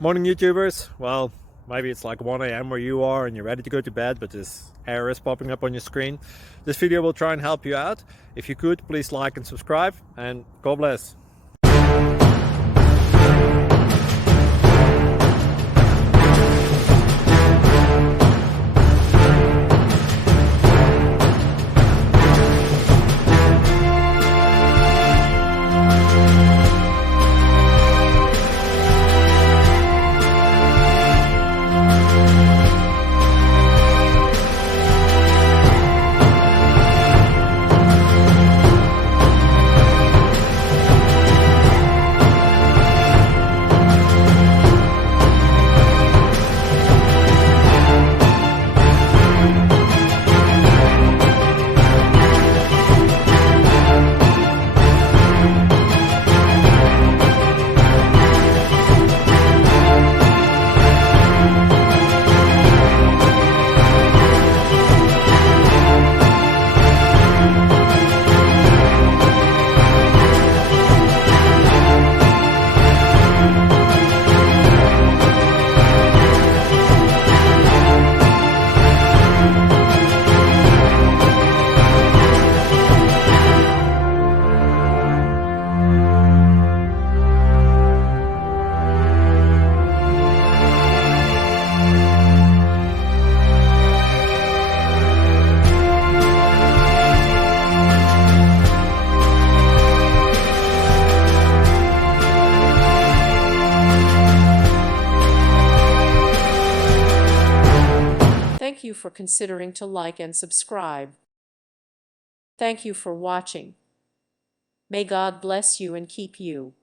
Morning YouTubers. Well, maybe it's like 1 a.m. where you are and you're ready to go to bed, but this error is popping up on your screen. This video will try and help you out. If you could, please like and subscribe, and God bless. Thank you for considering to like and subscribe. Thank you for watching. May God bless you and keep you.